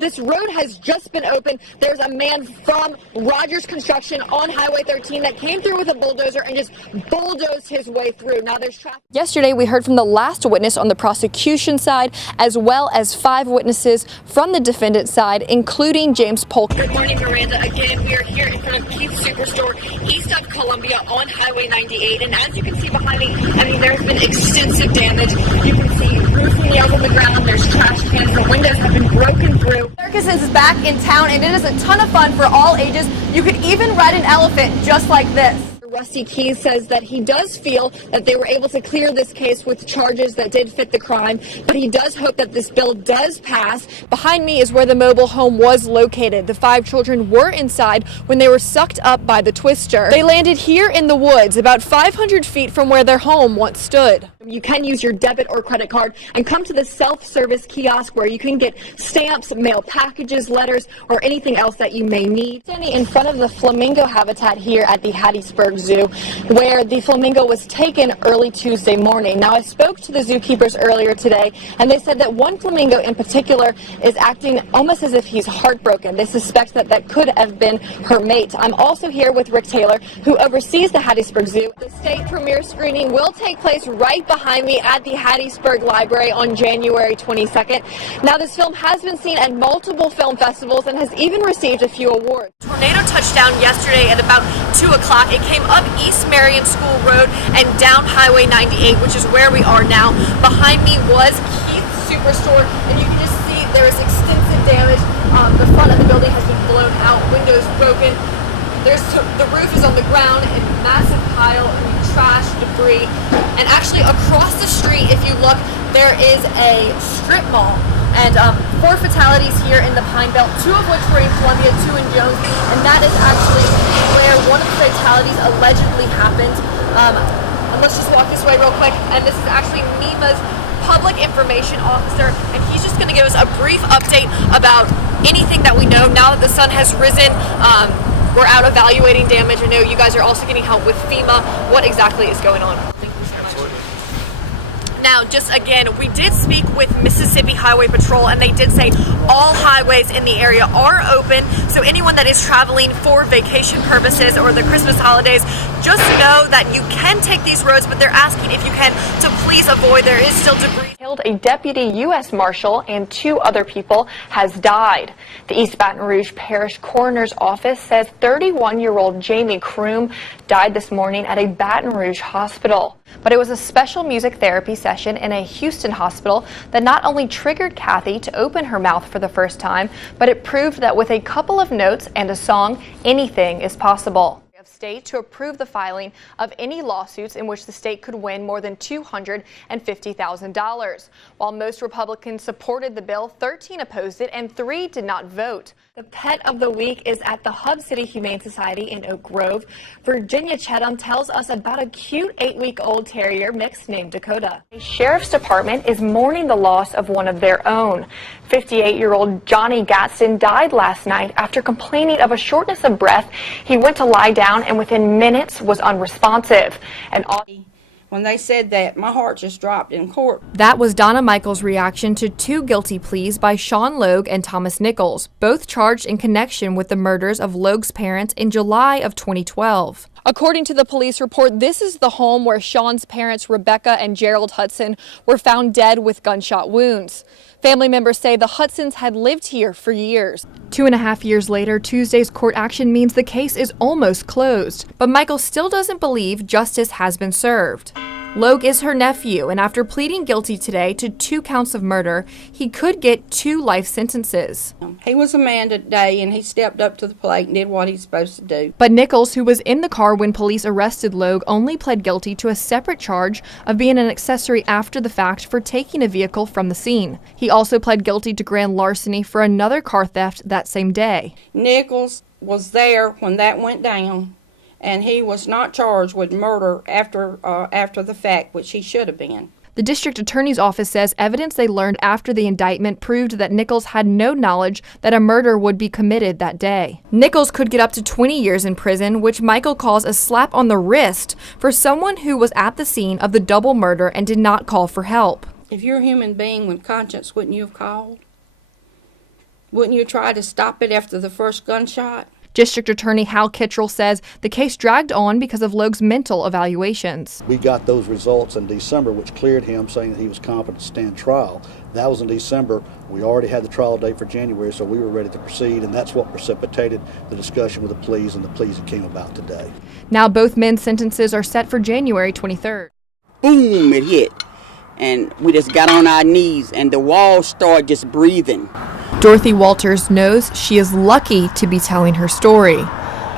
This road has just been opened. There's a man from Rogers Construction on Highway 13 that came through with a bulldozer and just bulldozed his way through. Now there's traffic. Yesterday, we heard from the last witness on the prosecution side, as well as 5 witnesses from the defendant's side, including James Polk. Good morning, Miranda. Again, we are here in front of Keith's Superstore, east of Columbia on Highway 98. And as you can see behind me, there's been extensive damage. You can see roofing nails on the ground. There's trash cans. The windows have been broken through. Circus is back in town, and it is a ton of fun for all ages. You could even ride an elephant just like this. Rusty Keys says that he does feel that they were able to clear this case with charges that did fit the crime, but he does hope that this bill does pass. Behind me is where the mobile home was located. The 5 children were inside when they were sucked up by the twister. They landed here in the woods, about 500 feet from where their home once stood. You can use your debit or credit card and come to the self-service kiosk where you can get stamps, mail packages, letters, or anything else that you may need. Standing in front of the flamingo habitat here at the Hattiesburg Zoo, where the flamingo was taken early Tuesday morning. Now, I spoke to the zookeepers earlier today, and they said that one flamingo in particular is acting almost as if he's heartbroken. They suspect that that could have been her mate. I'm also here with Rick Taylor, who oversees the Hattiesburg Zoo. The state premiere screening will take place right behind me at the Hattiesburg Library on January 22nd. Now, this film has been seen at multiple film festivals and has even received a few awards. Tornado touched down yesterday at about 2 o'clock. It came up East Marion School Road and down Highway 98, which is where we are now. Behind me was Keith's Superstore, and you can just see there is extensive damage. The front of the building has been blown out, windows broken. The roof is on the ground, a massive pile of trash, debris, and actually across the street, if you look, there is a strip mall. And 4 fatalities here in the Pine Belt, 2 of which were in Columbia, 2 in Jones, and that is actually where one of the fatalities allegedly happened. And let's just walk this way real quick, and this is actually MEMA's public information officer, and he's just going to give us a brief update about anything that we know now that the sun has risen. We're out evaluating damage. I know you guys are also getting help with FEMA. What exactly is going on? Now, just again, we did speak with Mississippi Highway Patrol, and they did say all highways in the area are open. So anyone that is traveling for vacation purposes or the Christmas holidays, just know that you can take these roads, but they're asking if you can to please avoid. There is still debris. A deputy U.S. Marshal and 2 other people has died. The East Baton Rouge Parish Coroner's Office says 31-year-old Jamie Kroom died this morning at a Baton Rouge hospital. But it was a special music therapy session in a Houston hospital that not only triggered Kathy to open her mouth for the first time, but it proved that with a couple of notes and a song, anything is possible. Of state to approve the filing of any lawsuits in which the state could win more than $250,000. While most Republicans supported the bill, 13 opposed it and 3 did not vote. The pet of the week is at the Hub City Humane Society in Oak Grove. Virginia Chedham tells us about a cute 8-week-old terrier mix named Dakota. The Sheriff's Department is mourning the loss of one of their own. 58-year-old Johnny Gadsden died last night after complaining of a shortness of breath. He went to lie down and within minutes was unresponsive. And when they said that, my heart just dropped in court. That was Donna Michaels' reaction to 2 guilty pleas by Sean Logue and Thomas Nichols, both charged in connection with the murders of Logue's parents in July of 2012. According to the police report, this is the home where Sean's parents, Rebecca and Gerald Hudson, were found dead with gunshot wounds. Family members say the Hudsons had lived here for years. 2.5 years later, Tuesday's court action means the case is almost closed, but Michael still doesn't believe justice has been served. Logue is her nephew, and after pleading guilty today to 2 counts of murder, he could get 2 life sentences. He was a man today, and he stepped up to the plate and did what he's supposed to do. But Nichols, who was in the car when police arrested Logue, only pled guilty to a separate charge of being an accessory after the fact for taking a vehicle from the scene. He also pled guilty to grand larceny for another car theft that same day. Nichols was there when that went down, and he was not charged with murder after the fact, which he should have been. The district attorney's office says evidence they learned after the indictment proved that Nichols had no knowledge that a murder would be committed that day. Nichols could get up to 20 years in prison, which Michael calls a slap on the wrist for someone who was at the scene of the double murder and did not call for help. If you're a human being with conscience, wouldn't you have called? Wouldn't you try to stop it after the first gunshot? District Attorney Hal Kittrell says the case dragged on because of Logue's mental evaluations. We got those results in December, which cleared him, saying that he was competent to stand trial. That was in December. We already had the trial date for January, so we were ready to proceed, and that's what precipitated the discussion with the pleas and the pleas that came about today. Now both men's sentences are set for January 23rd. Boom, it hit. And we just got on our knees, and the walls started just breathing. Dorothy Walters knows she is lucky to be telling her story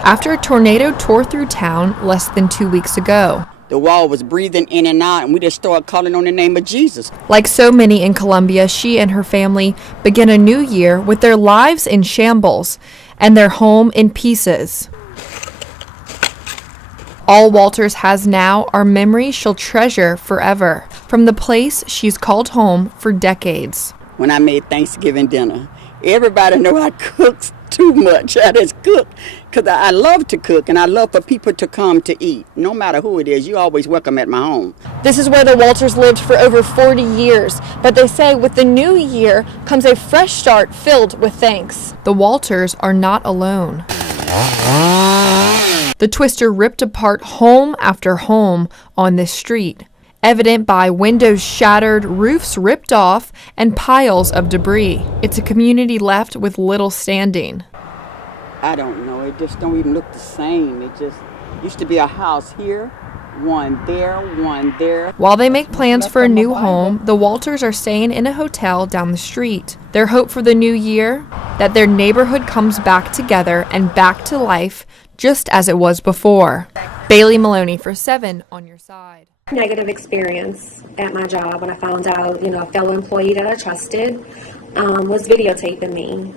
after a tornado tore through town less than 2 weeks ago. The wall was breathing in and out, and we just started calling on the name of Jesus. Like so many in Columbia, she and her family begin a new year with their lives in shambles and their home in pieces. All Walters has now are memories she'll treasure forever from the place she's called home for decades. When I made Thanksgiving dinner, everybody know I cook too much. I just cook because I love to cook, and I love for people to come to eat. No matter who it is, you always welcome at my home. This is where the Walters lived for over 40 years, but they say with the new year comes a fresh start filled with thanks. The Walters are not alone. The twister ripped apart home after home on this street, evident by windows shattered, roofs ripped off, and piles of debris. It's a community left with little standing. I don't know. It just don't even look the same. It just used to be a house here, one there. While they make plans for a new home, the Walters are staying in a hotel down the street. Their hope for the new year? That their neighborhood comes back together and back to life just as it was before. Bailey Maloney for 7 on your side. Negative experience at my job when I found out, a fellow employee that I trusted was videotaping me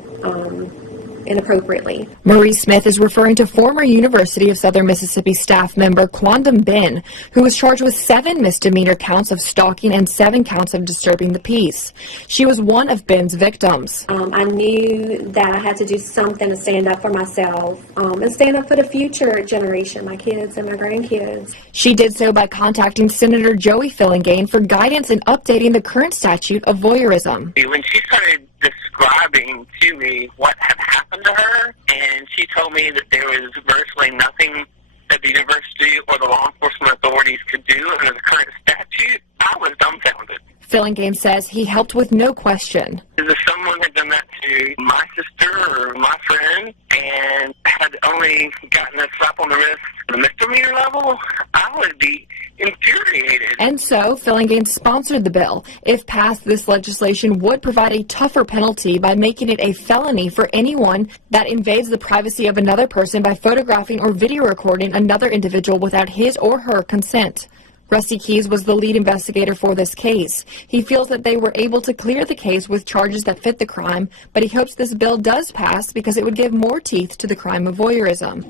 inappropriately. Marie Smith is referring to former University of Southern Mississippi staff member Quandam Ben, who was charged with 7 misdemeanor counts of stalking and 7 counts of disturbing the peace. She was one of Ben's victims. I knew that I had to do something to stand up for myself and stand up for the future generation, my kids and my grandkids. She did so by contacting Senator Joey Fillingane for guidance in updating the current statute of voyeurism. When she started describing to me what had happened to her, and she told me that there was virtually nothing that the university or the law enforcement authorities could do under the current statute, I was dumbfounded. Fillingane says he helped with no question. If someone had done that to my sister or my friend and had only gotten a slap on the wrist at the misdemeanor level, I would be infuriated. And so, Fillingane sponsored the bill. If passed, this legislation would provide a tougher penalty by making it a felony for anyone that invades the privacy of another person by photographing or video recording another individual without his or her consent. Rusty Keys was the lead investigator for this case. He feels that they were able to clear the case with charges that fit the crime, but he hopes this bill does pass because it would give more teeth to the crime of voyeurism.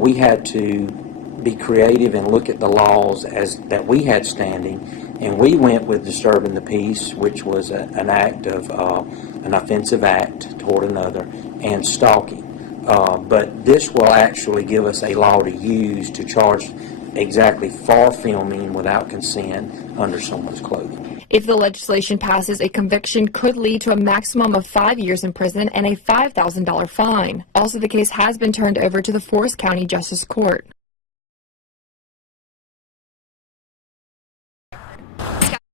We had to be creative and look at the laws that we had standing, and we went with disturbing the peace, which was an act of an offensive act toward another, and stalking. But this will actually give us a law to use to charge exactly for filming without consent under someone's clothing. If the legislation passes, a conviction could lead to a maximum of 5 years in prison and a $5,000 fine. Also, the case has been turned over to the Forest County Justice Court.